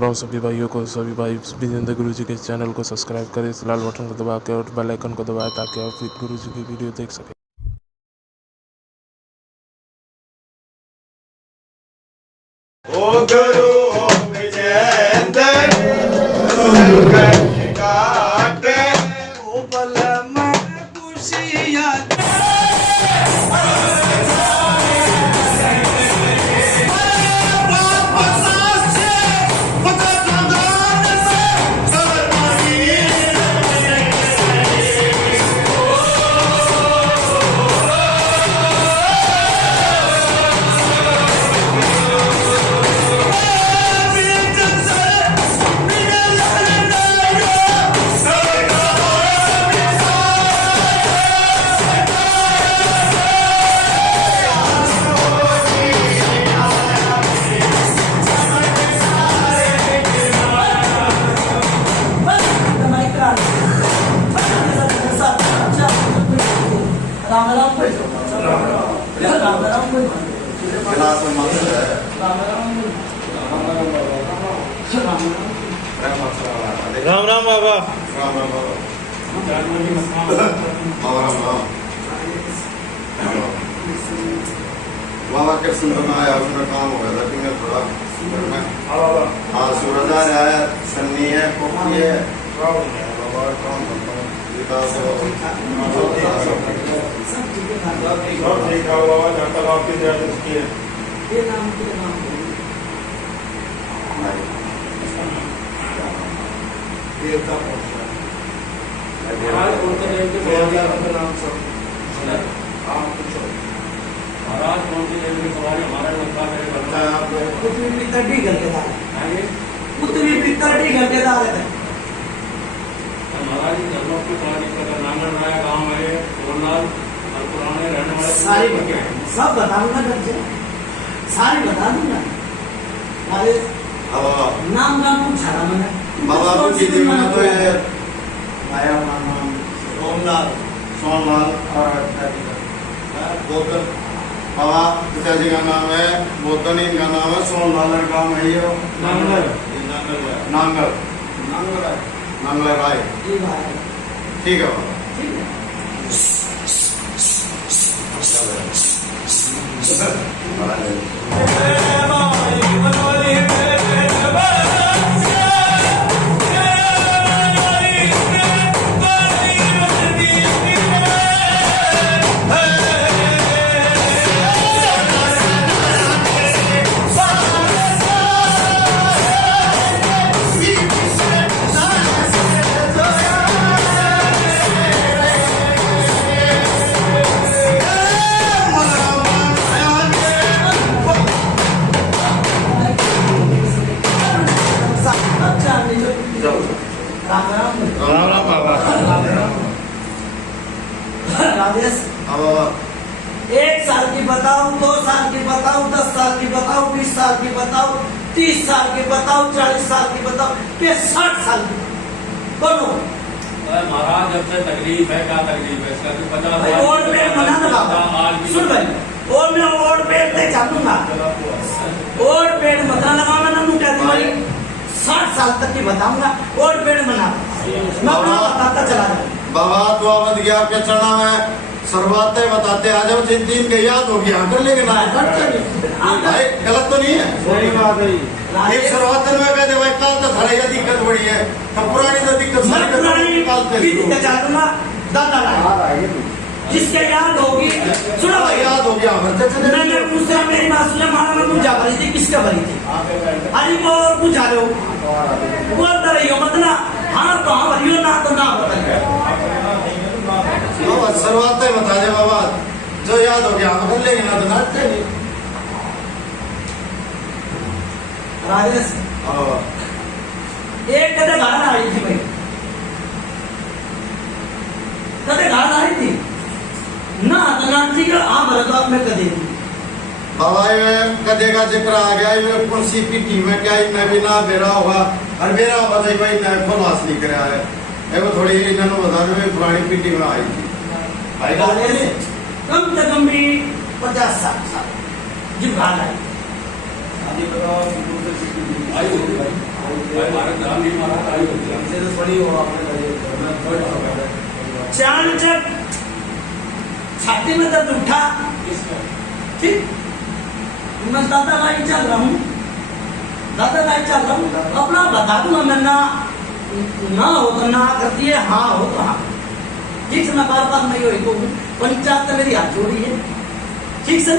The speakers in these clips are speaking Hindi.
राम सभी भाइयों को, सभी भाई विजेंद्र गुरु जी के चैनल को सब्सक्राइब करें, इस लाल बटन को दबा के और बेल आइकन को दबाएं ताकि आप गुरु जी की वीडियो देख सकें। ओ गुरु विजेंद्र काटे ओ बल में खुशियां राम राम बाबा। राम राम बाबा। बाबा के सुंदर आया उसमें काम हो गया था कि मैं थोड़ा हाँ सूरज आ रहा है, सन्नी है, कोकी है, बाबा काम करता हूँ विकास महाराज कौन सी रेल की सवारी हमारा लगता है उत्तरी पित्तर डी करके था उत्तरी पित्तर डी करके था महाराज जी जन्मों की सवारी का नांगल राया गांव है सोनलाल और पुराने रहने वाले सारी सब बताऊंगा बच्चे सारी बता दूंगा। अरे नाम नाम पूछा था मैंने बाबा को चीजें में तो ये आया नाम सोमलाल सोमलाल और बोतल बाबा पिताजी का नाम है बोतल, इनका नाम है सोमलाल, गाँव है ये नांगल नांगल नांगल राय। ठीक है बाबा राम राम बाबा। राजेश एक साल की बताओ, 2 साल की बताओ, 10 साल की बताओ, 20 साल की बताओ, 30 साल की बताओ, 40 साल की बताओ, के 60 साल की बोलो। महाराज जब से तकलीफ है, क्या तकलीफ है इसका? 50 और मैं मना ना बाबा सुन भाई, और मैं और पेड़ नहीं चाहूंगा, और पेड़ मत लगाना ना मुझे तुम्हारी 60 साल तक की बताऊंगा और पेड़ मना मैं बताता चला जाऊँ। बाबा तो आवत गया आपके चरणा में सर्वाते बताते आ जाओ, जिन दिन के याद हो गया कर लेंगे ना भाई, गलत तो नहीं है। सही बात है। एक सर्वातन में कहते भाई कल तो थोड़ा यह दिक्कत बड़ी है, हम पुरानी तो दिक्कत सारी पुरानी चाहूंगा दादा जिसके याद होगी सुनो भाई, याद हो गया मैंने मुझसे मेरी बात सुना, मारा में पूछा भरी थी, किसका भरी थी? अरे वो पूछा लो बोलता रही हो मतलब हाँ तो हाँ भरी हो ना तो ना बाबा सर्वाते बता दे बाबा, जो याद हो गया हम कर लेंगे ना तो नाचते नहीं। राजेश एक कदे गाना आई थी भाई, कदे गाना आई थी ना तो नाची का आ भरत में कदे बाबा ये कदे का जिक्र आ गया, ये कौन सी पीटी में क्या मैं भी ना बेरा होगा और मेरा बताई भाई मैं खुलास नहीं कराया है, वो थोड़ी इन्होंने बता दो पुरानी पीटी में आई थी कम से कम भी 50-60 साल जिम आई ये बताओ दूसरे सिटी आई होती भाई हमारे नाम नहीं मारा आई होती हमसे तो बड़ी हो आपने चाणचक छाती में दर्द उठा, ठीक, मैं दादा लाइन चल रहा हूँ, अपना बता दूंगा मैं, ना हो तो ना कर दिए, हाँ हो तो हाँ, ठीक से, मैं बार बार नहीं हो तो पंचायत तो मेरी हाथ जोड़ी है, ठीक सर।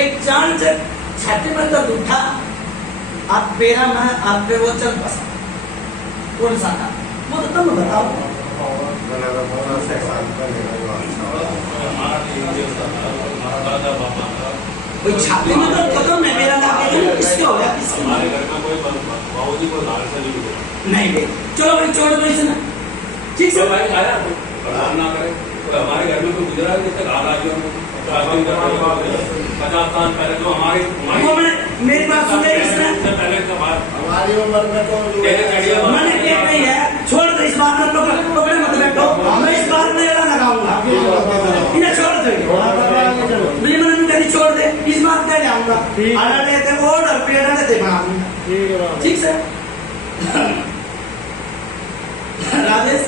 एक चाणचक छाती में दर्द उठा, आप पेरा में आप पे वो चल बसा, कौन सा था वो तो तुम बताओ। कोई छाती में दर्द खत्म है मेरा, ना किसके हो गया, किसके हमारे घर का कोई बाबूजी को लाल से नहीं मिला नहीं बे, चलो भाई छोड़ दो इसे ना, ठीक तो है भाई आया परेशान ना करे, तो हमारे घर में कोई गुजरा है जिससे हाल आ गया 50 साल पहले तो हमारे वो मैं मेरी बात सुन रहे इसने पहले का बात हमारी उम्र में तो मैंने क्या नहीं है, छोड़ दो इस बात में, पकड़े मत बैठो, मैं इस बात में एड़ा लगाऊंगा, इन्हें छोड़ दो, मुझे मैंने कहीं छोड़ दे, इस बात का जाऊंगा, आना लेते वो और पेड़ लेते बना दूंगा, ठीक से। राजेश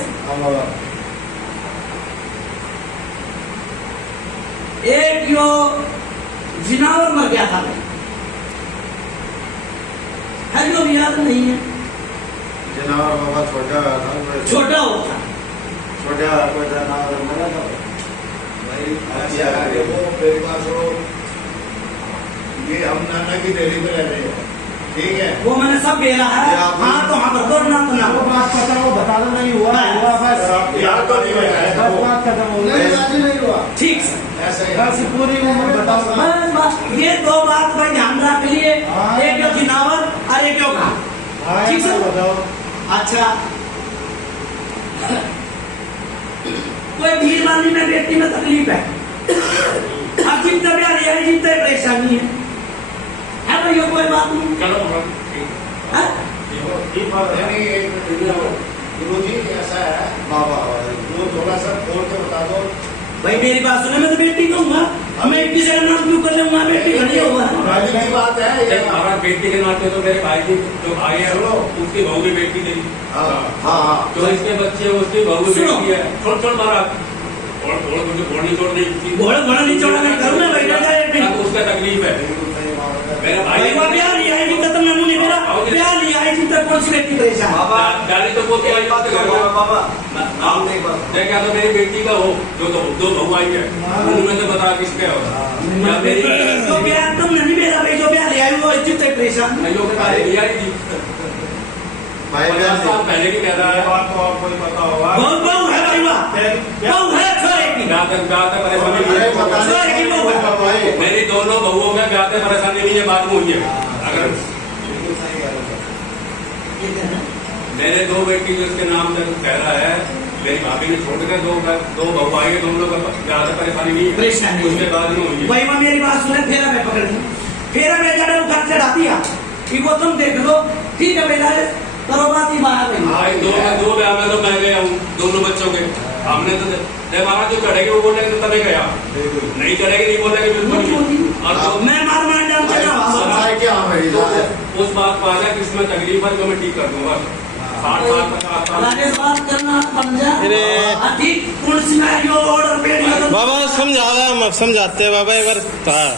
एक यो जिनावर मर गया था, है जो भी याद नहीं है, जनावर बाबा छोटा था, छोटा होता छोटा कोई जनावर मरा था भाई। अच्छा वो मेरे पास वो ये हम नाना की डेली पे रह रहे हैं, ठीक है, वो मैंने सब घेरा है, हाँ तो हाँ बता ना तो ना, वो बात पता वो बता दो, नहीं हुआ हुआ बस यार तो नहीं हुआ है, बस बात खत्म हो गई, नहीं हुआ ठीक से। ऐसे ही बस पूरी उम्र बताओ। बस ये दो बात भाई ध्यान रख लिए, एक जो जिनावर और एक जो घाट, ठीक से। बताओ अच्छा कोई भीड़ वाली में बेटी में तकलीफ है, अब जितना प्यार है जितना परेशानी है भाई, कोई बात नहीं, चलो है? गुरु जी ऐसा है बाबा, वो थोड़ा सा खोल के बता दो भाई मेरी बात सुने, मैं तो बेटी कहूंगा, मैं किसी का नाम क्यों कर लूंगा, बेटी खड़ी होगा, भाई की बात है ये। हमारा बेटी के नाते तो मेरे भाई की जो भाई है उसकी बहू की बेटी नहीं, हाँ जो इसके बच्चे हैं उसकी बहू की बेटी है, छोड़ मारा और मुझे छोड़ नहीं घोड़ा नहीं छोड़ा, मैं घर में बैठा जाए, उसका तकलीफ है मेरा भाई प्यार नहीं आएगी खत्म, नहीं मेरा प्यार नहीं आएगी तक कौन सी बेटी परेशान, गाली तो वो तो आई बात बाबा क्या तो मेरी बेटी का हो जो दो बहू आई है उनमें तो बता किसका होगा या मेरी तो प्यार तुम नहीं मेरा भाई, जो प्यार आई वो इतनी तक परेशान, भाइयों के पहले लिया ही थी, भाई 50 साल पहले की कह रहा है, बात तो आपको ही पता होगा। बहु है भाई, बहु है छोरे की, ब्याह तक परेशानी नहीं है। मेरी दोनों बहुओं में ब्याह तक परेशानी नहीं है, बात हुई है। अगर मेरे दो बेटी जो इसके नाम से कह रहा है, मेरी भाभी ने छोड़ के दो बहू आई है, दोनों का ब्याह तक परेशानी नहीं है, परेशानी उसके बाद में हुई है। भाई मैं मेरी बात सुने, फेरा मैं पकड़ लूं, फेरा मैं जरा घर से डाल दिया, वो तुम देख लो, ठीक है बेटा, करो बात ही बाहर भाई दो ब्याह में तो मैं गया हूँ, दोनों बच्चों के हमने तो हमारा जो चढ़ेगी वो बोलेंगे तो तभी गया, नहीं चढ़ेगी नहीं बोलेंगे बिल्कुल नहीं। और तो मैं मार जानते ना, उस बात को आ जाए कि इसमें तकलीफ है तो मैं ठीक कर दूंगा, 60 साल 50 साल बात करना बन जा, ठीक कौन सी ऑर्डर पे बाबा समझाते हैं बाबा एक बार, हाँ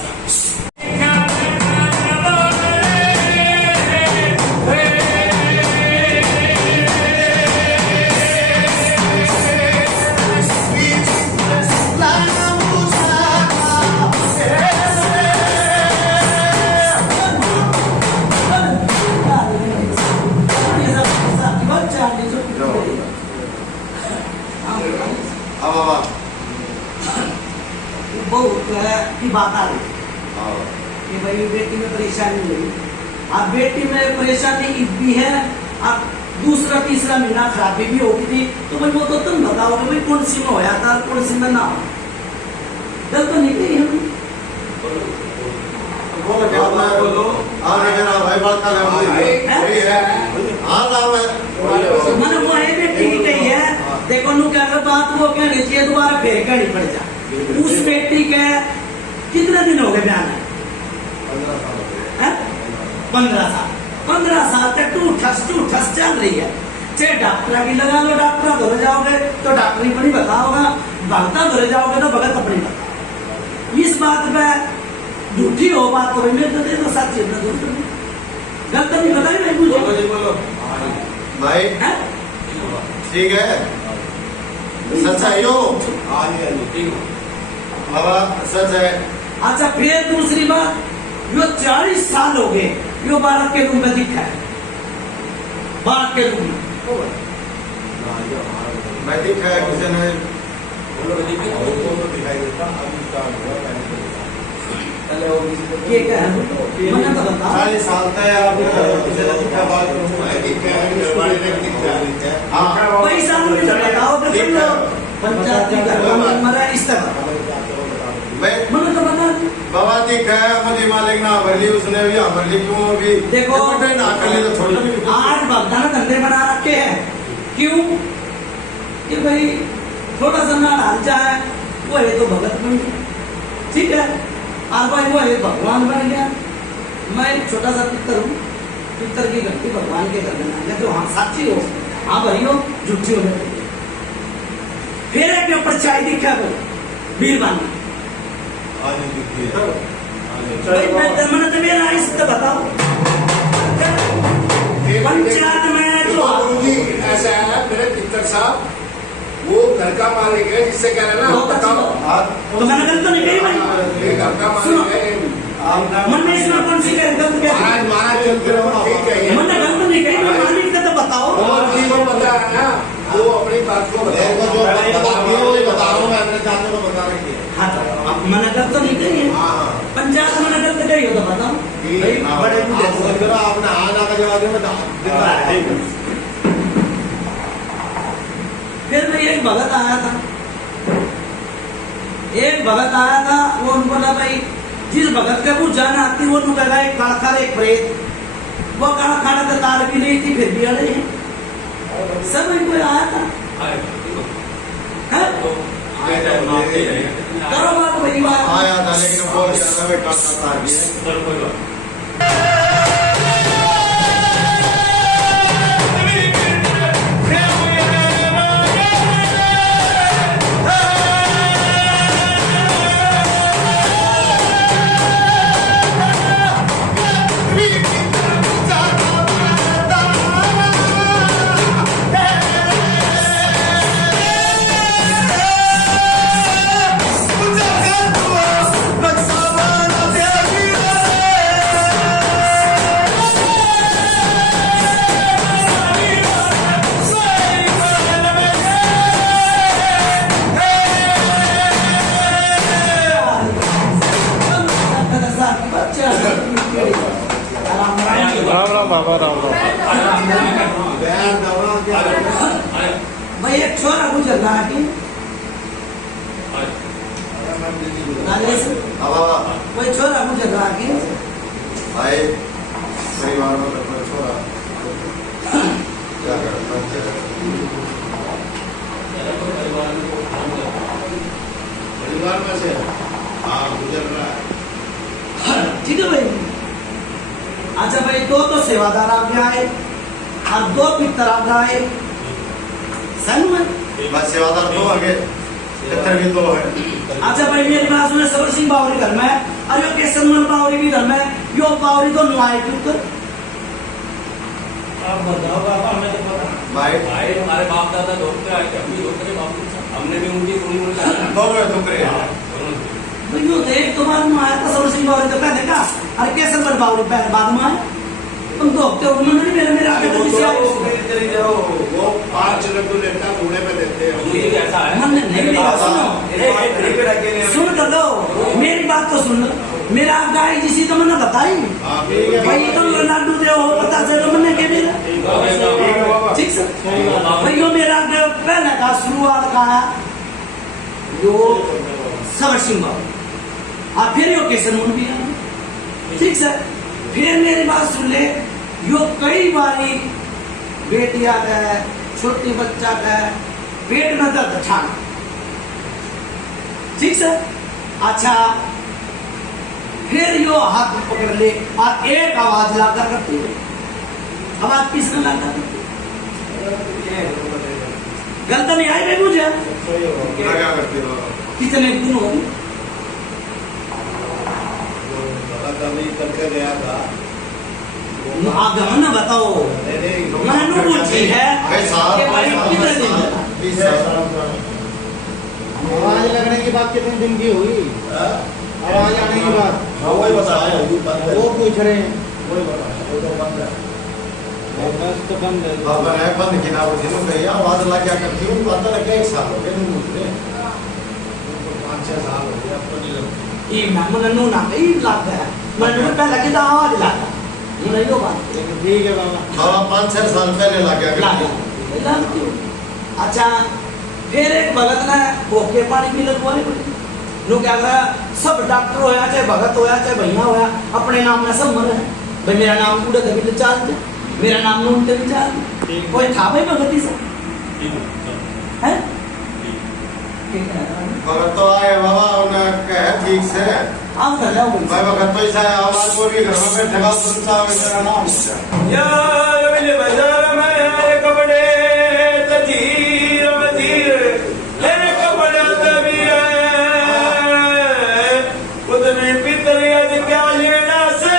की बात आ रही कि भाई बेटी में परेशानी हुई, अब बेटी में परेशानी भी है, अब दूसरा तीसरा महीना खराबी भी होगी थी, तो भाई वो तो तुम बताओ कि भाई कौन सी में होया था कौन सी में ना हो, गल तो निकली है मैंने वो है बेटी की कही है, देखो नु क्या बात वो कहनी चाहिए, दोबारा फिर कहनी पड़ जा, उस बेटी के कितने दिन हो गए बयान है, 15 साल तक टू ठस चल रही है। चाहे डॉक्टर की लगा लो, डॉक्टर धोरे जाओगे तो डॉक्टरी पर नहीं बताओगा, भगता धोरे जाओगे तो भगत अपनी बताओ। इस बात पे झूठी हो बात तो मैं तो दे दो सच है, गलत नहीं बताई भाई मुझे। भाई ठीक है, सच्चाई हो बाबा, सच है। अच्छा फिर दूसरी बात, यो 40 साल हो गए यो बालक के रूप में दिखा है, बालक के रूप में मैं दिखा है कुछ नहीं, ये क्या है मैंने तो बताओ। 40 साल तक आप पैसा मुझे बताओ तो सुन लो, पंचायत की घर मरा इस तरह मैंने तो बता। बाबा दिखा है मुझे मालिक ना भरली, उसने भी भरली क्यों भी देखो ना कर ली तो थोड़ी आज भगता ने धंधे बना रखे हैं, क्यों कि भाई थोड़ा सा ना ढाल जाए वो है तो भगत बन गया, ठीक है, और भाई वो है भगवान बन गया। मैं एक छोटा सा पितर हूँ, पितर की घंटी भगवान के घर में ना तो हाँ साची हो, हाँ भाई हो झूठी हो गई। फिर एक ऊपर चाय दिखा वो वीर बन मैंने तो मेरा इस तो बताओ पंचायत में जो गुरुजी ऐसा है, मेरे पितर साहब वो घर का मालिक है, जिससे कह रहे ना बताओ तो मैंने गलत तो नहीं कही भाई, घर का मालिक है। मन में इसमें कौन सी गलत क्या महाराज चलते रहो, ठीक है। मैंने गलत नहीं कही, मैं मालिक का तो बताओ। और भी वो बता रहा है ना, वो अपनी बात को बता रहा हूँ, मैंने जानने को बता रही है। हाँ तो अब मैंने गलत तो नहीं कही है, पंचायत मैंने गलत कही हो तो बताओ। आपने आना का जवाब फिर मैं एक भगत आया था, वो उनको बोला भाई जिस भगत का वो जान आती वो उनको लगा एक काड़ा एक प्रेत, वो काड़ा तो तार भी नहीं थी फिर भी अड़े हैं सब। इनको आया था करो बात वही बात आया था, लेकिन बोल दिया राम राम बाबा, राम राम। भाई एक छोरा गुजर रहा है राजेश, कोई छोरा गुजर रहा है भाई परिवार में छोड़ा क्या करना परिवार में से हाँ गुजर रहा है, ठीक है भाई। अच्छा भाई दो तो सेवादार आ गए और 2 पितर आ गए, सही में बस सेवादार 2 आगे पितर भी 2 है। अच्छा भाई मेरी बात सुने, सबर सिंह बावरी घर में और यो केसरमल बावरी भी घर में, यो बावरी तो नुआई क्यों कर आप बताओ बाबा, हमें तो पता भाई भाई हमारे बाप दादा डॉक्टर आए थे, हम भी डॉक्टर है, बाप हमने भी उनकी तो यो देख तो बाद में आया था सबर सिंह बावरी तो कहने का अरे केसरमल बावरी बाद में आए तुम तो हफ्ते उन्होंने मेरे आगे तो किसी आए वो 5 लड्डू लेता घोड़े पे देते हैं, ऐसा है हमने नहीं लिया। सुनो सुन कर दो मेरी बात तो सुन लो, मेरा गाय जिसी तो मैंने बताई भाई तो लाडू दे हो पता चलो मैंने के मेरा ठीक सर भाई यो मेरा पहले का शुरुआत का है यो सबर सिंह बाबू और फिर यो केसर मुन भी है, ठीक सर। फिर मेरी बात सुन ले, यो कई बारी बेटिया का छोटी बच्चा का पेट में दर्द ठान, ठीक सर। अच्छा फिर यो हाथ में पकड़ ले और एक आवाज लाकर करती है। आवाज किसने लाकर करती है? गलत नहीं आई भाई मुझे? क्या करते हो? कितने दिन हो गए? करके गया था। आप ना बताओ, मैंने पूछी है कि भाई कितने दिन लगा? 20 साल। आवाज लगने की बात कितने दिन की हुई? आवाज आने की बात वही बताया वो पूछ रहे हैं। वही बताया वो तो बंद है। बस तो बंद है। बाबा है बंद की ना वो दिनों में ये आवाज ला क्या करती हूँ पता लग गया 1 साल हो गए नहीं मुझे 5-6 साल हो गए अब तो नहीं लगती। ये मैं नू ना कहीं लगता है, मैं पहले की आवाज लाता ये नहीं हो बात ठीक है बाबा। बाबा 5-6 साल पहले ला गया करती लगती हो। अच्छा फिर एक भगत ने ओके पानी पी लग बोले नु क्या करा, सब डॉक्टर होया चाहे भगत होया चाहे भैया होया अपने नाम में सब मरे हैं। भाई मेरा नाम कूड़े कभी तो चाल दे, मेरा नाम नून ते भी चाल दे। कोई था भाई भगती से है? ठीक है भगत तो आए बाबा उन्हें कहे ठीक से आप कर जाओ भाई भगत तो ऐसा आवाज को भी घर में बैठेगा सुनता है मेरा नाम है यार मेरे बाजार में कपड़े तजीर मजीर तेरे कपड़े तभी है उतने भीतर आज क्या लेना से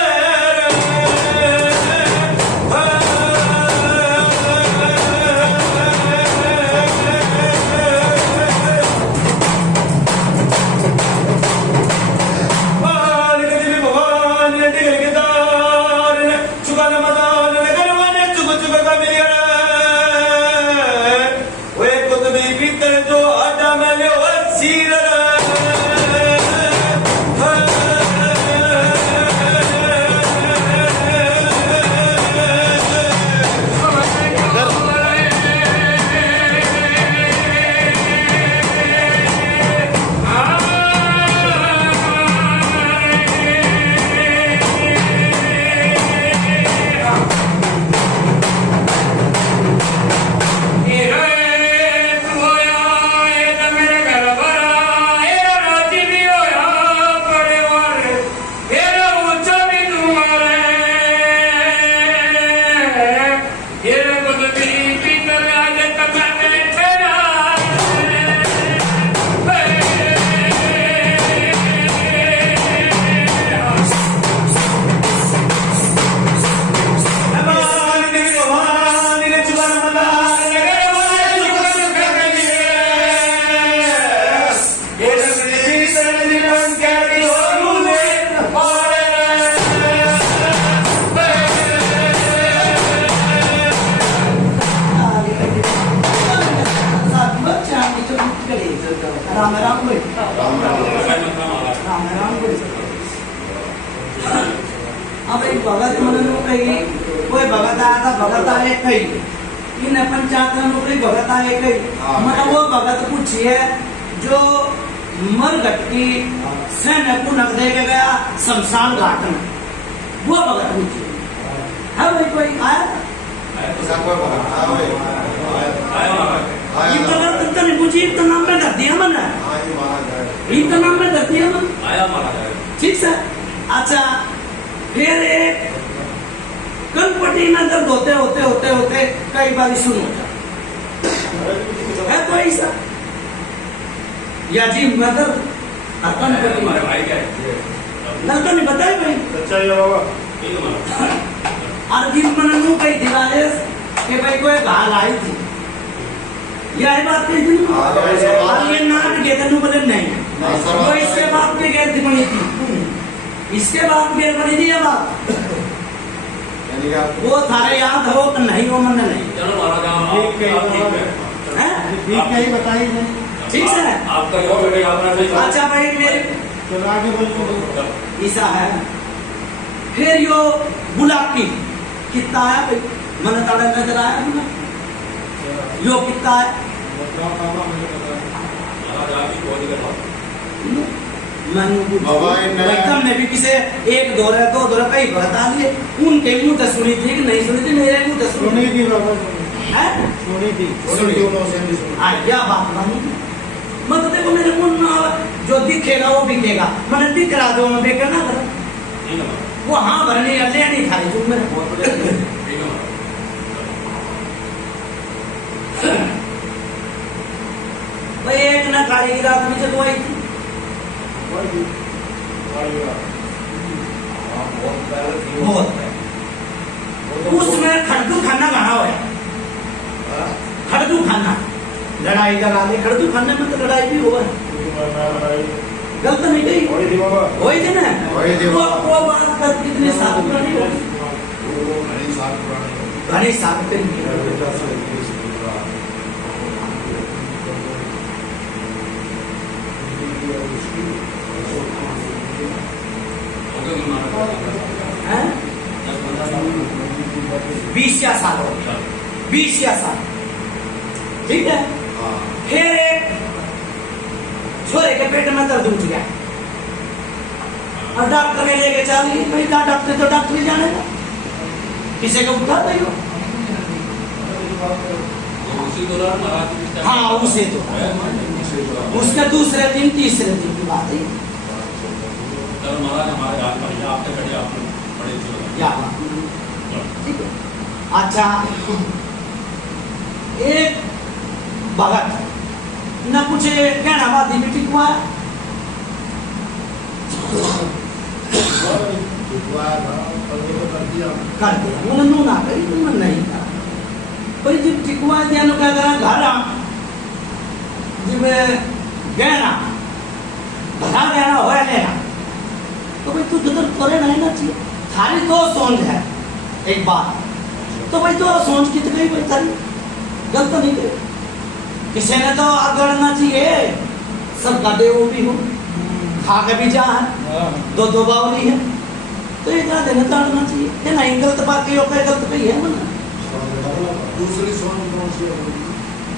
राम राम बोल राम राम बोल। अब एक भगत मन कही कोई भगत आया था, भगत आए कही इन पंचायत में कोई भगत आए कही मतलब वो भगत पूछिए जो मरघट की सैन्य को नक दे के गया शमशान घाट में, वो भगत पूछिए है भाई कोई आया ऐसा कोई भगत इतना नहीं पूछी इतना नाम में कर दिया मैंने इतना नाम में कर दिया मैंने ठीक है। अच्छा फिर एक कलपटी में दर्द होते होते होते होते कई बार शुरू हो जाता है कोई सा या जी मदर कलपटी लड़का नहीं बताए भाई अच्छा ये बाबा अर्जुन मननु कई दिवाले कि भाई कोई घाल आई थी यह बात कही थी और ये नाट के तनु बदल नहीं वो इसके बाप के गैर बनी थी इसके बाप के बनी थी ये बात वो थारे याद हो कि नहीं वो मन नहीं चलो महाराज ठीक है ही बताइए ठीक है आपका यो बेटे आपने सही कहा। अच्छा भाई मेरे चलो आगे बोलो। ऐसा है फिर यो गुलाबी कितना आया भाई मन ताड़ा नजर आया ना यो कितना है बताओ बाबा मुझे बताओ। महाराज आपकी कोई दिक्कत बाबा इन्हें- वैकम ने भी किसे एक दौरे दो दौरे कई बता दिए उनके मुंह से सुनी थी कि नहीं सुनी थी मेरे मुंह से सुनी सुनी थी बाबा है सुनी थी। दोनों से भी सुनो। क्या बात बनी मत देखो मेरे मुंह में जो दिखेगा वो बिकेगा मैंने दिख रहा दो मैं बेकर ना करो ठीक है महाराज, वो हाँ भरने ले नहीं खाली जो मेरे बहुत बड़े ठीक है महाराज। भाई एक ना काली की रात में जगवाई थी बहुत उसमें खड़दू खाना कहा हुआ है खड़दू खाना लड़ाई लगा ले खड़दू खाने में तो लड़ाई भी हुआ है गलत नहीं गई वही थी ना वही थी। वो बात कर कितने साल पुरानी होगी घने साल पहले ओके महाराज, हैं 20 या साल हो गए 20 या साल ठीक है फिर एक छोरे के पेट में दर्द उठ गया और डॉक्टर के लेके चली भाई का डॉक्टर तो डॉक्टर ही जानेगा किसी को उठाता ही हो तो उसी दौरान महाराज इस टाइम- हाँ उसे तो उसके दूसरे दिन तीसरे दिन की बात है चलो महाराज, हमारे हाथ में आपसे बढ़िया आप लोग बड़े अच्छे लगे। क्या बात ठीक है अच्छा एक भगत न कुछ कहना बात भी टिकवा कर दिया मैंने नू ना करी तो मैं नहीं करा भाई जब टिकवा दिया नु क्या करा घर आ जब गहना भरा गहना हो लेना तो भाई तू जिधर करे नहीं ना चाहिए खाली दो सोच है एक बात तो भाई दो सोच कितनी गई भाई थारी गलत नहीं करे किसी ने तो अगड़ना चाहिए सब गड्ढे वो भी हो खा के भी जा है दो बावली है तो एक आधे ने ताड़ना चाहिए कि नहीं गलत बात कही होकर गलत कही है मना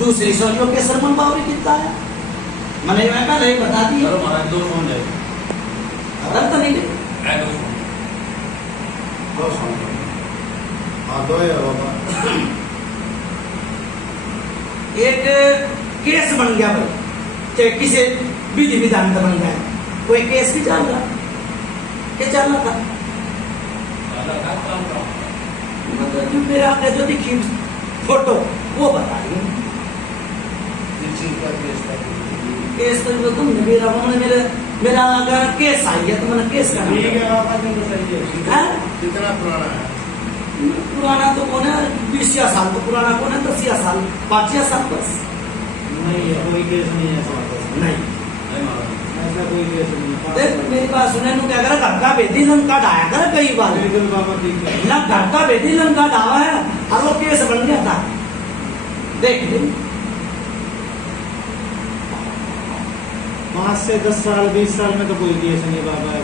दूसरी सोच लो के सरमन बावली कितना है मैंने मैं पहले ही बता दी चलो महाराज, दो फोन जाए गलत नहीं करे है, दो फोन। दो है बाबा एक केस बन गया भाई चाहे किसी विधि विधान का बन गया कोई केस भी चल रहा क्या चल रहा था मतलब जो मेरा जो दिखी फोटो वो बता रही हूँ केस तो जो तुमने मेरा अगर केस आई है तो मैंने केस करना है कितना पुराना है? पुराना तो कौन है 20 साल तो पुराना कौन है 10 साल 5 साल बस नहीं है कोई केस नहीं है ऐसा नहीं नहीं महाराज, ऐसा कोई केस नहीं देख मेरी बात सुने नु क्या करे घर का बेदी लंका ढाया करे कई बार बिल्कुल बाबा ठीक है ना घर का बेदी लंका ढावा है और वो केस बन गया था देख ले 5 से 10 साल 20 साल में तो कोई केस नहीं बाबा है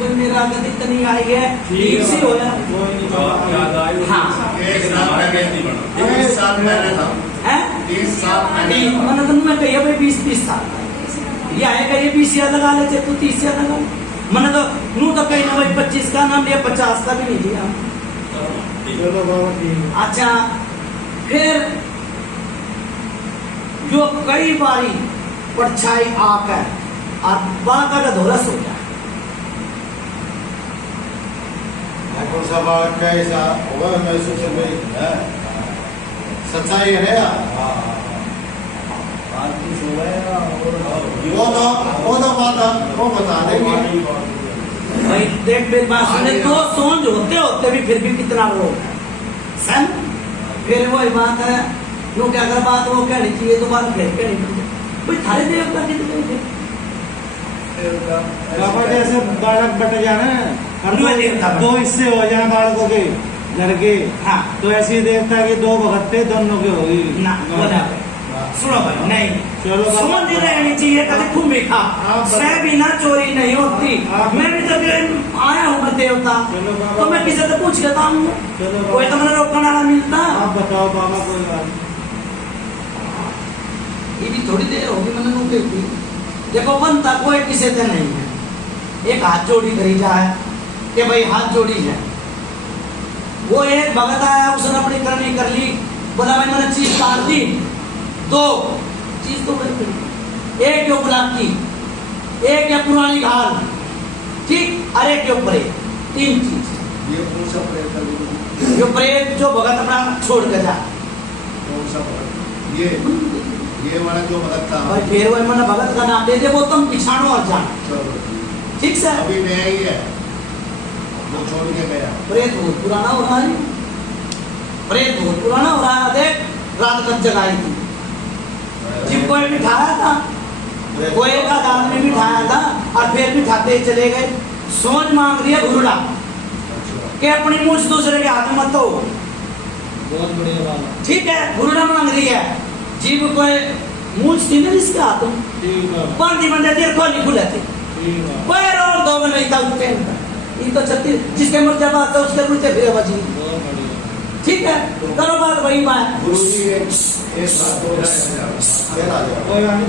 कोई मेरा गति इतनी आई है ठीक से होया कोई नहीं तो बाबा याद आई वो हाँ। एक साल पहले नहीं बना। 30 साल पहले था है 30 साल पहले मैंने तो मैं कहिए भाई 20 साल ये आएगा ये 20 या लगा ले चाहे तू 30 या लगा ले मैंने तो नू तो कहीं ना भाई 25 का नाम लिया 50 का भी नहीं लिया चलो बाबा ठीक है अच्छा फिर जो कई बारी परछाई आकर और बाका का धोरस हो जाए कौन सा बात कैसा होगा मैं सोच भाई सच्चाई है वो तो बात वो बता देंगे भाई देख मेरी बात सुने तो सोच होते होते भी फिर भी कितना लोग है सन फिर वही बात है जो क्या अगर बात वो कहनी चाहिए तो बात फिर कहनी चाहिए भाई थारे देवता कितने थे बाबा जैसे बालक बट जाना दो देवता बट। दो हिस्से हो जाए बालकों के घर के हाँ तो ऐसे ही देवता के 2 भगत थे दोनों के होगी ना बोला सुनो भाई नहीं चलो बाबा। समझ रहनी चाहिए कभी घूमे खा हाँ, मैं बिना चोरी नहीं होती हाँ। मैं भी जब आया हूँ मैं देवता चलो बाबा। तो मैं किसी से पूछ लेता हूँ चलो बाबा। कोई तो मैंने रोकने वाला मिलता आप बताओ बाबा कोई बात नहीं। ये भी थोड़ी देर होगी मैंने रोक दी देखो बनता कोई किसी से नहीं है एक हाथ जोड़ी करी जाए कि भाई हाथ जोड़ी है वो एक भगत आया उसने अपनी करनी कर ली बोला भाई मैंने चीज काट दी 2 चीज तो बड़ी एक है गुलाब की एक है पुरानी घाल ठीक, अरे के ऊपर 3 चीज। ये कौन सा प्रेत है गुरुजी? जो प्रेत जो भगत अपना छोड़ के जा, कौन सा भगत? ये वाला जो भगत था। भाई फिर वो मैंने भगत का नाम दे दे, वो तुम पिछाड़ो और जान। चलो ठीक से अभी नया ही है, वो छोड़ के गया। प्रेत बहुत पुराना हो रहा है, प्रेत बहुत पुराना हो रहा है। देख रात तक जगाई थी, जिप कोई बिठाया था, कोई एक आदमी भी बिठाया था और फिर बिठाते ही चले गए। सोच मांग रही है भुरड़ा कि अपनी मूछ दूसरे के हाथ में मत दो। बहुत बढ़िया बात। ठीक है, भुरड़ा मांग रही है, जीव कोई मूछ थी ना इसके हाथ में, ठीक है, बांधी बंदे देर खोली खुले थे, ठीक है। पैर और दो में नहीं था उसके अंदर। ये तो 36 जिसके मर्जा बात है उसके रुचि फिर बची। बहुत बढ़िया। ठीक है, करो बात वही बात। गुरुजी एक बात हो जाए, कोई बात नहीं।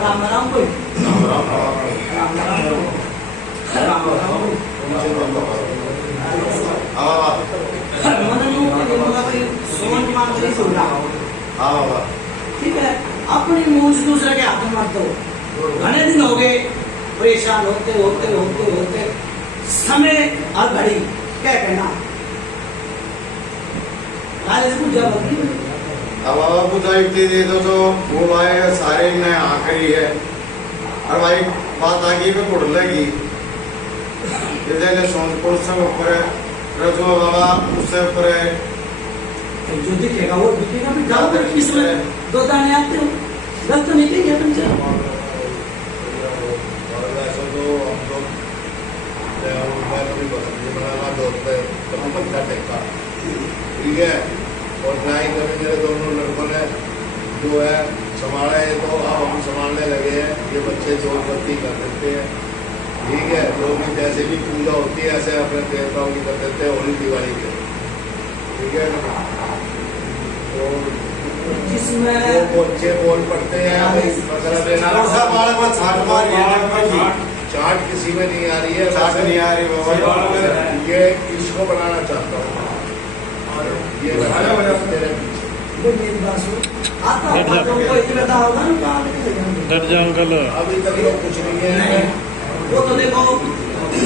राम राम कोई राम ठीक है, अपनी मूछ दूसरे के हाथ में मत दो। घने दिन हो गए परेशान होते होते होते होते समय और घड़ी क्या कहना पूजा बनती है। अब बाबा पूजा इतनी दे दो तो वो भाई सारे ने आखिरी है, और भाई बात आगे पे उड़ लगी सोनपुर से ऊपर है, रजो बाबा उससे ऊपर है, जो दिखेगा वो दिखेगा। भी गाँव में इसमें 2 दाने आते हो, गलत तो नहीं कही अपन से। ऐसा तो हम लोग मैं कभी बसंती बनाना दोस्त है तो हम बच्चा टेका, ठीक है, और ड्राई कभी मेरे दोनों लड़कों ने जो है संभाला है, तो अब हम संभालने लगे हैं। ये बच्चे जोर बत्ती कर देते हैं, ठीक है, जो भी जैसे भी पूजा होती है ऐसे अपने देवताओं की कर देते हैं होली दिवाली के, ठीक है। तो जिसमें वो बच्चे बोल पड़ते हैं भाई मसला देना, चाट किसी में नहीं आ रही है, चाट नहीं आ रही बाबा। ये इसको बनाना चाहता हूँ, और ये मेरी बात सुनो, आता होगा तो कोई ही बता होगा ना कहाँ लेके जाएंगे। डर जाओ अंकल। अभी तक लोग कुछ नहीं है। नहीं, वो तो देखो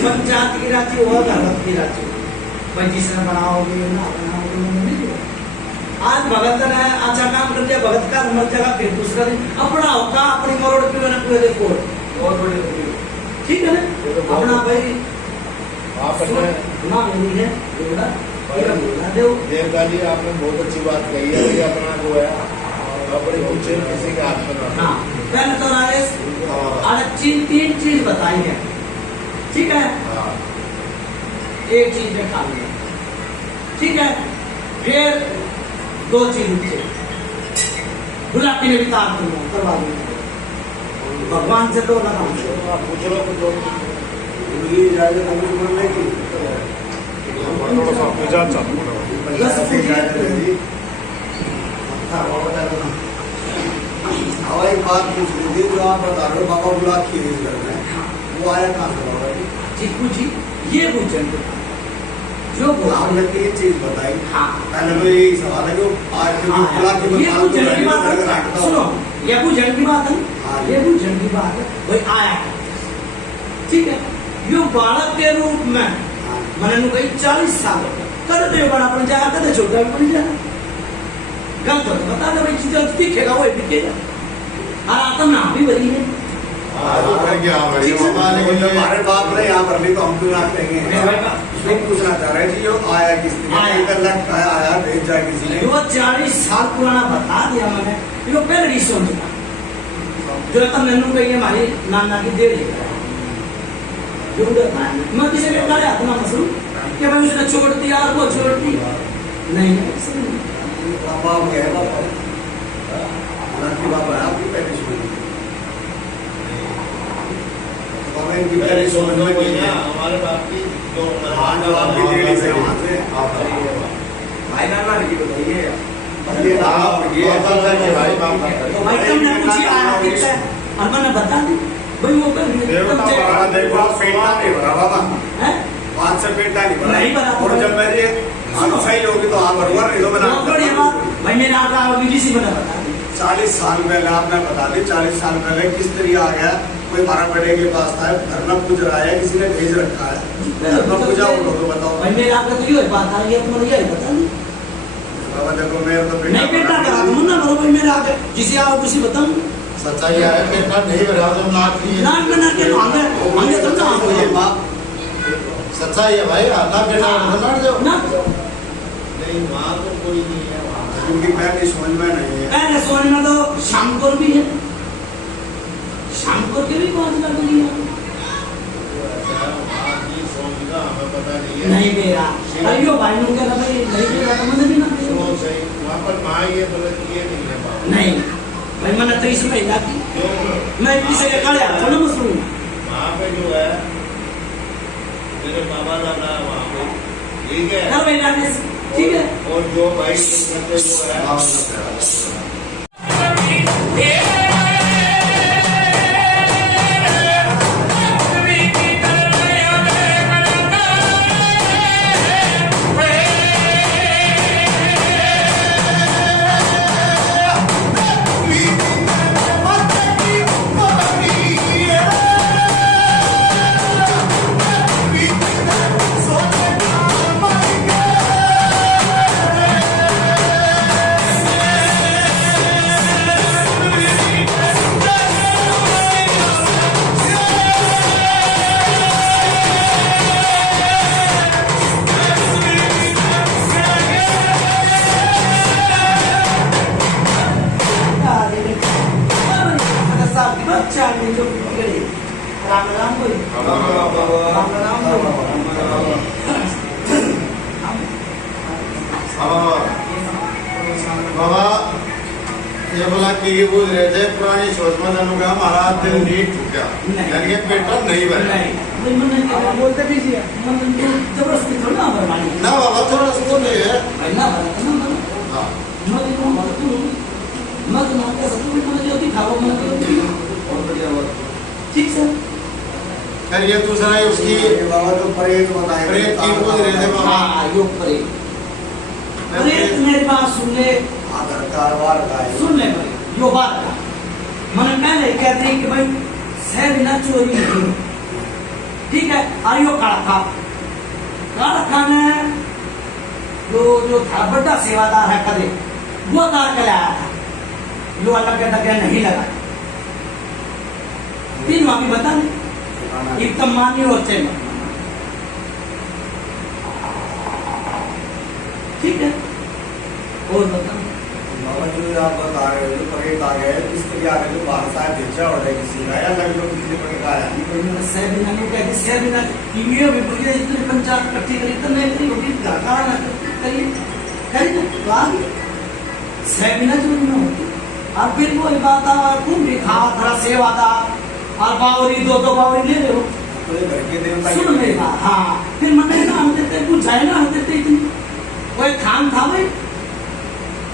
पंचायत की रांची हुआ, भगत की रांची भाई, जिसने बनाओगे ना बनाओगे नहीं हुआ। आज भगत ने अच्छा काम कर दिया, भगत का मर जाएगा, फिर दूसरा दिन अपना होगा अपनी मरोड़ पे मैंने पूरे देखो बहुत बड़े, ठीक है ना। अपना भाई आप अपने ना मिली है जोड़ा ये बोला दो। देवता जी आपने बहुत अच्छी बात कही है कि अपना जो है अपने कुछ किसी के हाथ में ना। हाँ, पहले तो राजेश अच्छी 3 चीज बताई है, ठीक है। एक चीज में खा लिया, ठीक है, फिर 2 चीज नीचे गुलाटी में भी तार दूंगा करवा दूंगा, भगवान से तो लगा आप पूछ लो कुछ और। हवाई बात पूछ रही थी, जो आप बता रहे हो बाबा बुला खीर करना है, वो आया कहाँ से बाबा जी? चिक्कू जी ये पूछें जो बोला आपने 3 चीज बताई। हाँ, पहले तो यही सवाल है कि आज जो बुला के ये पूछने की बात है, सुनो ये पूछने की बात है, ये पूछने की बात है, भाई आया ठीक है, यो बालक के रूप में मैंने कही 40 साल कर दे बड़ा बन जाएगा, कदे छोटा भी बन जाएगा, गलत तो बता दे भाई, चीज दिखेगा वो दिखेगा, और आत्म नाम भी वही है। हमारे बाप ने यहाँ पर भी तो हम क्यों ना कहेंगे, इसमें पूछना चाह रहे जी, जो आया किसने आया भेज जाए किसी ने, जो 40 साल पुराना बता दिया मैंने, यो पहले नहीं समझता, जो तब मैंने कही हमारी नाना की देर है, जो मैं किसी के काले हाथ में मसलू कि भाई उसने छोड़ दिया और वो छोड़ दी नहीं, बाप क्या है, बाप है आपकी पहली सुनी, इनकी पहली समझ में की है हमारे बाप की जो आपकी देरी से वहाँ से भाई नाना की बताइए, ये तो भाई तुमने पूछी आया कितना और मैंने बता दी भाई वो कर देवता बड़ा देखो आप पेटा नहीं भरा बाबा है हाथ से पेटा नहीं भरा नहीं भरा और जब मेरी सही होगी तो आप भरवा नहीं तो बहुत बढ़िया बना बात भाई मेरा आपका बीडीसी बना बता दी 40 साल पहले आपने बता दी 40 साल पहले किस तरीके आ गया कोई बारह बड़े के पास था घर में पूज रहा है किसी ने भेज रखा है घर में पूजा हो तो बताओ भाई मेरा आपका तो ये बात आ गई तुम्हारा ये बता दी बाबा देखो मेरे तो नहीं बेटा करा तुम ना करो भाई मेरा आगे जिसे आओ उसी बताऊं सच्चाई है बेटा नहीं भरा तो नाक नाक बना के आगे आगे तो ना ये बात सच्चाई है भाई आधा बेटा ना जो ना नहीं वहाँ तो कोई नहीं है क्योंकि मैं नहीं समझ में नहीं है पहले सोने में तो शाम को भी है शाम को के भी कौन सा लगी है हमें पता नहीं है नहीं मेरा अयो भाई नु के भाई नहीं मेरा तो मन भी ना सही वहाँ पर माँ ये गलत ये नहीं है बाबा नहीं भाई मैंने 30 रुपए लाती मैं किसी के काले हाथ ना मसलूं वहाँ पे जो है मेरे बाबा दादा वहाँ पे ठीक है कर भाई डालने ठीक है और जो भाई करते जो है राम राम बोल राम राम बोल बाबा ये बोला कि ये बोल रहे थे पुरानी सोच में जानू का हमारा दिल नहीं टूटा यानी कि पेट्रोल नहीं भरा बोलते भी जबरदस्ती थोड़ा ना भरवानी ना बाबा थोड़ा सा नहीं है ना भरा ना हाँ मत ना कैसे तुम जो दिखाओ मत ठीक सर फिर ये दूसरा है उसकी बाबा जो परेड बताए परेड की बोल रहे थे बाबा हाँ योग परेड परेड मेरी बात सुन ले आधार कारवार का है सुन ले भाई यो बात का मैंने पहले कहते हैं कि भाई शहर ना चोरी नहीं ठीक है आयो काला खाने जो था बड़ा सेवादार है कदे वो कार के लाया था जो अलग के नहीं लगा तीन वापी बता दे एक तो मानी और चेन ठीक है और बता बाबा जो आप बता रहे हो जो परेड आ गए किस तरीके आ गए जो बाहर साहब भेजा हो रहा है किसी का या लग लो किसी ने का आया सेबिना ने कहती सेबिना टीवीओ में बुझे इतने पंचायत इकट्ठी करी तो नहीं करी होगी घाटा ना करिए करिए तो आगे सेबिना जो ना होती अब फिर वो बात आ खूब भी खा थोड़ा सेवादार और बावरी दो बावरी ले लो घर के देवता सुन मेरी बात हाँ फिर मन ना हम देते कुछ जाए ना हम देते इतनी कोई थान था भाई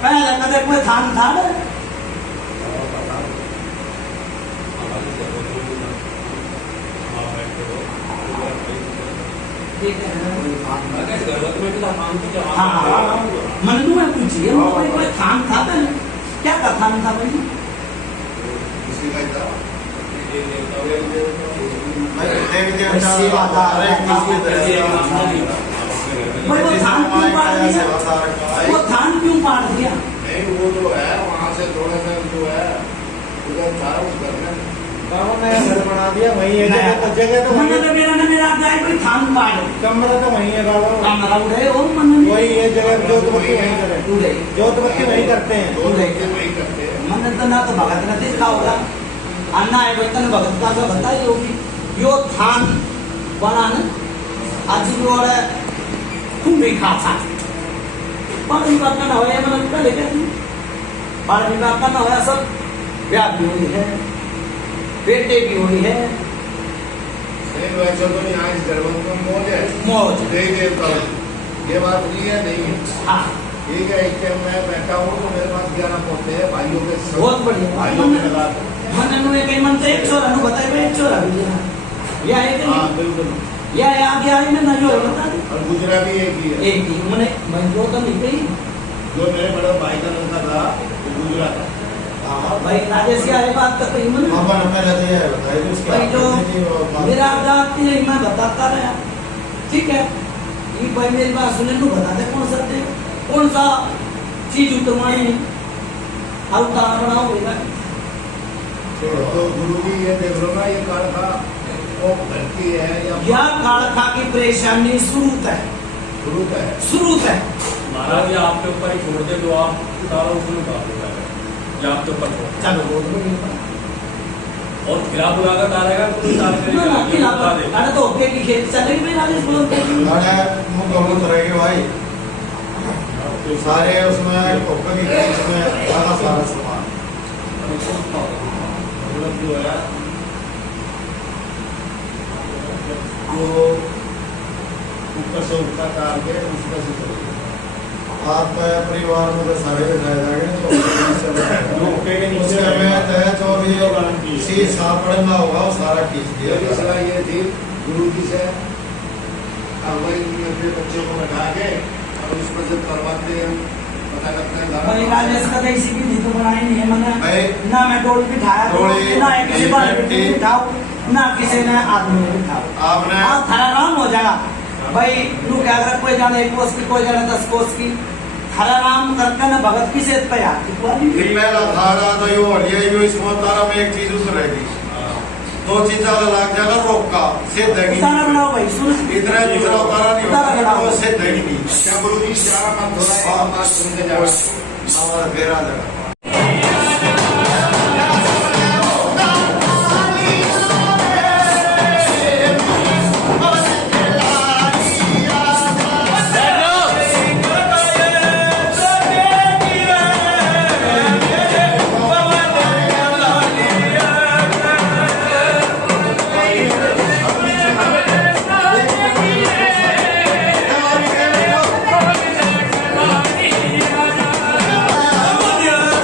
पहले कदे कोई थान था ना हाँ मनु में पूछिए कोई थान था पहले क्या का थान था भाई किसी का था भाई वो थान क्यों पाड़ दिया वो थान क्यों पाड़ दिया नहीं वो जो है वहाँ से थोड़ा सा जो है उधर था उस घर में बाबा नया घर बना दिया वही है जगह तो वही है। मेरा गाय कोई थान पाड़ कमरा तो वही है बाबा कमरा उड़े और मन वही है जगह जोतबत्ती वही करे उड़े जोतबत्ती वही करते हैं दो लड़के वही करते हैं मन तो ना तो भगत ने देखा होगा अन्ना है बर्तन भगत का तो बताई होगी यो थान बनाने आज जो है खूब भी खा था पार विभाग का ना हो या मतलब पहले कहती पार विभाग का ना हो सब ब्याह भी हुई है बेटे भी हुई है नहीं वैसे तो नहीं आज धर्म का मौज है मौज देवी देवता ये बात नहीं है नहीं है हाँ ठीक है एक टाइम मैं बैठा हूँ तो मेरे पास 11 पोते हैं भाइयों के सब बहुत बढ़िया भाइयों के लगा मन ने कई मन से एक छोरा नु बताए भाई एक छोरा भी देना या है कि हाँ नहीं बिल्कुल या आगे आई में ना जो बता दे और गुजराती एक ही है एक ही मैंने मैं जो तो नहीं गई जो मेरे बड़े भाई का लड़का था वो गुजरात था हां भाई राजेश की आए बात तो कही मन अपन पहले तो ये बताइए उसके भाई जो मेरा मेरा जाती है मैं बताता रहा ठीक है ये भाई मेरी बात सुने नु बता दे कौन सा चीज उतरवाए अवतार बनाओ बेटा तो गुरु जी ये देख लो ना ये काल का वो भक्ति है या कालखा की परेशानी शुरू है महाराज ये आपके ऊपर ही छोड़ दे जो आप उतारो उसमें बात हो जाएगा ये आपके ऊपर छोड़ चलो बोल दो और खिलाफ लगाकर डालेगा तो उतार ना करेगा ना खिलाफ अरे तो ओके की खेत चलेगी मेरा राजेश बोलते हैं अरे मुंह कबूत रहेंगे भाई सारे उसमें ओके की उसमें सारा सामान मतलब जो है जो ऊपर से उठा तार के उसमें से चलेगा आप परिवार में तो सारे दिखाए जाएंगे तो उसके में तय जो भी शीशा पड़ना होगा वो सारा खींच दिया मेरी सलाह ये थी गुरु जी से अब वही अपने बच्चों को बैठा के और उसमें से करवाते हैं पता करते हैं भाई राजेश का तो इसी की नींद बनाई नहीं है मैंने भाई ना मैं डोल बिठाया डोली, ना किसी बार बिठाओ ना किसी ने आदमी ने बिठाओ आपने हाँ थारा नाम हो जाएगा भाई तू क्या कर कोई जाने 1 कोस की कोई जाने 10 कोस की थारा नाम करके ना भगत की सेहत पे यार ये पहला धारा तो ये हो लिया ये इसमें तारा में एक चीज उतरेगी दो चीज लाग जाएगा रोका सिद्ध है उतारा बनाओ भाई सुन इतना दूसरा उतारा नहीं उतारा होगा बनाओ। वो सिद्ध है नहीं क्या गुरु जी सारा मत थोड़ा बात सुन के जाओ और बेरा जगह Yeah.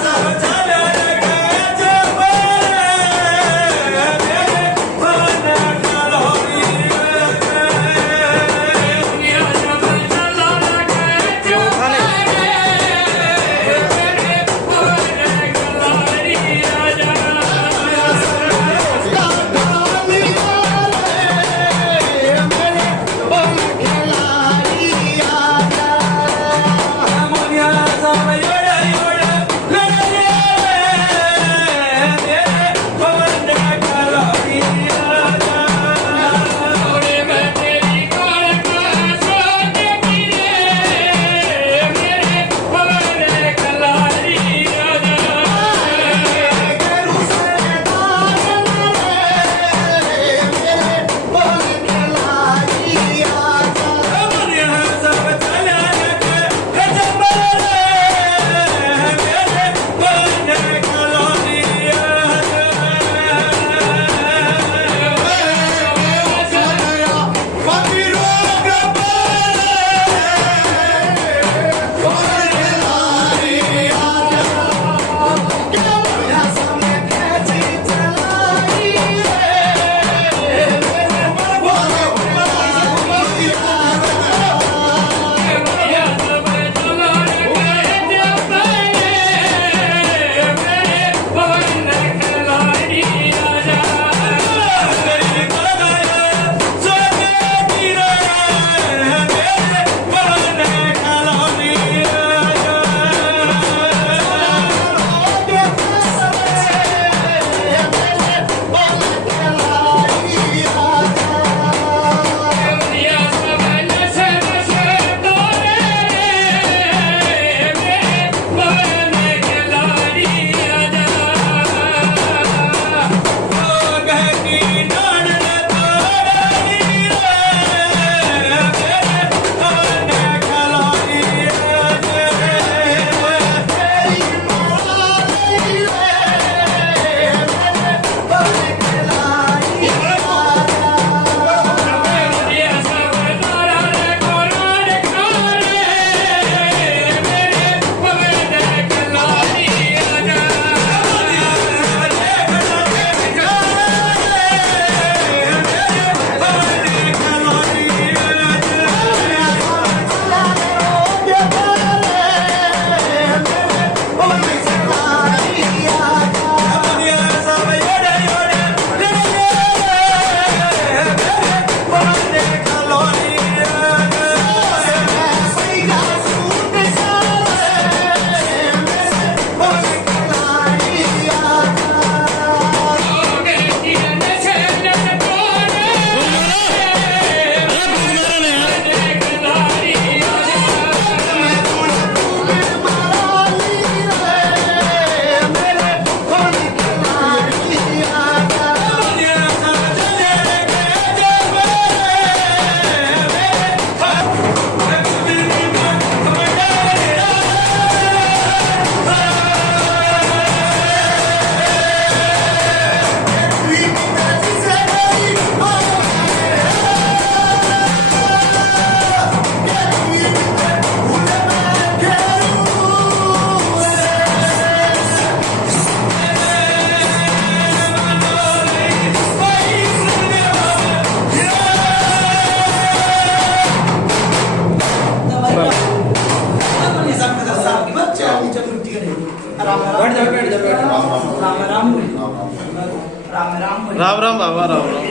राम बाबा राम राम।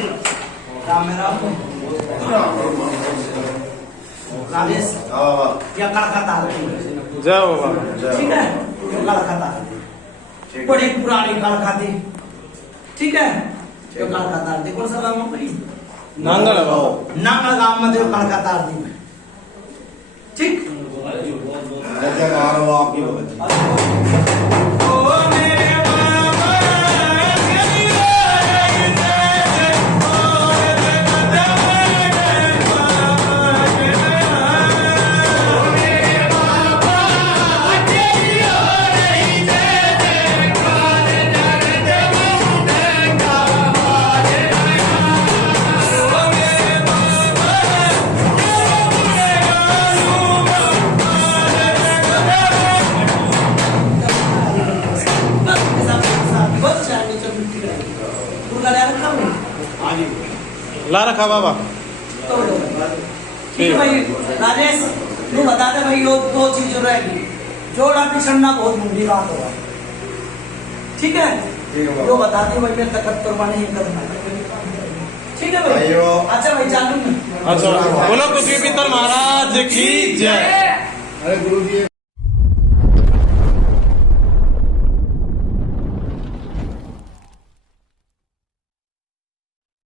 राम राम राजेश या कलकत्ता जय बाबा। ठीक है कलकत्ता बड़ी पुरानी कलकत्ती ठीक है ये कलकत्ता देखो सलाम भाई नांगल है बाबा। नांगल गांव में देखो कलकत्ता दी में ठीक जय मारो आपकी ओ मेरे बाबा ला रखा बाबा। ठीक है भाई राजेश तू बता दे भाई लोग दो चीज रहेगी जोड़ा पिछड़ना बहुत मुंडी बात होगा ठीक है जो बता दे भाई मैं तकत कुर्बानी नहीं करना ठीक है भाई भाइयों। अच्छा भाई जानू अच्छा बोलो कुछ भी महाराज की जय। अरे गुरु जी